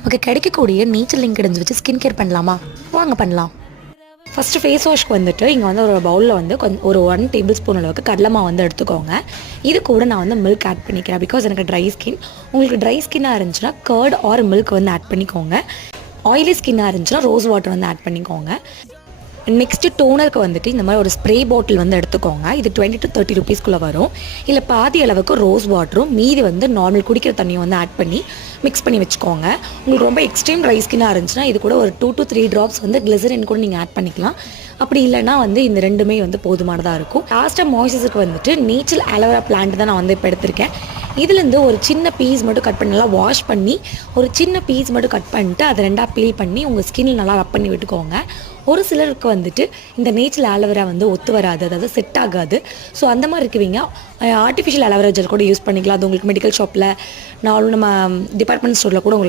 நமக்கு கிடைக்கக்கூடிய nature ingredients வச்சு ஸ்கின் கேர் பண்ணலாமா? வாங்க பண்ணலாம். ஃபஸ்ட்டு ஃபேஸ் வாஷ்க்கு வந்துட்டு இங்கே வந்து ஒரு பவுலில் வந்து ஒரு 1 டேபிள் ஸ்பூன் அளவுக்கு கடலை மாவு வந்து எடுத்துக்கோங்க. இது கூட நான் வந்து மில்க் ஆட் பண்ணிக்கிறேன். பிகாஸ் எனக்கு ட்ரை ஸ்கின். உங்களுக்கு ட்ரை ஸ்கின்னாக இருந்துச்சுன்னா கர்ட் ஆர் மில்க் வந்து ஆட் பண்ணிக்கோங்க. ஆயிலி ஸ்கின்னாக இருந்துச்சுன்னா ரோஸ் வாட்டர் வந்து ஆட் பண்ணிக்கோங்க. நெக்ஸ்ட்டு டோனருக்கு வந்துட்டு இந்த மாதிரி ஒரு ஸ்ப்ரே பாட்டில் வந்து எடுத்துக்கோங்க. இது 20 to 30 ருபீஸ்க்குள்ளே வரும். இல்லை பாதி அளவுக்கு ரோஸ் வாட்டரும் மீதி வந்து நார்மல் குடிக்கிற தண்ணியும் வந்து ஆட் பண்ணி மிக்ஸ் பண்ணி வச்சுக்கோங்க. உங்களுக்கு ரொம்ப எக்ஸ்ட்ரீம் ட்ரை ஸ்கின்னாக இருந்துச்சுன்னா இது கூட ஒரு 2 to 3 ட்ராப்ஸ் வந்து கிளிசரின் கூட நீங்கள் ஆட் பண்ணிக்கலாம். அப்படி இல்லைனா வந்து இந்த ரெண்டுமே வந்து போதுமானதாக இருக்கும். லாஸ்ட்டாக மாய்ஸ்சரைசருக்கு வந்துட்டு நேச்சுரல் ஆலோவேரா பிளான்ட் தான் நான் வந்து இப்போ எடுத்திருக்கேன். இதுலேருந்து ஒரு சின்ன பீஸ் மட்டும் கட் பண்ணி நல்லா வாஷ் பண்ணி ஒரு சின்ன பீஸ் மட்டும் கட் பண்ணிட்டு அதை 2ஆக பீல் பண்ணி உங்கள் ஸ்கின்னில் நல்லா ரப் பண்ணி விட்டுக்கோங்க. ஒரு சிலருக்கு வந்துட்டு இந்த நேச்சுரல் ஆலோவேரா வந்து ஒத்து வராது, அதாவது செட் ஆகாது. ஸோ அந்த மாதிரி இருக்குவீங்க ஆர்டிஃபிஷியல் ஆலோவேரா ஜெல் கூட யூஸ் பண்ணிக்கலாம். அது உங்களுக்கு மெடிக்கல் ஷாப்பில் நம்ம டிபார்ட்மெண்ட் ஸ்டோரில் கூட உங்களுக்கு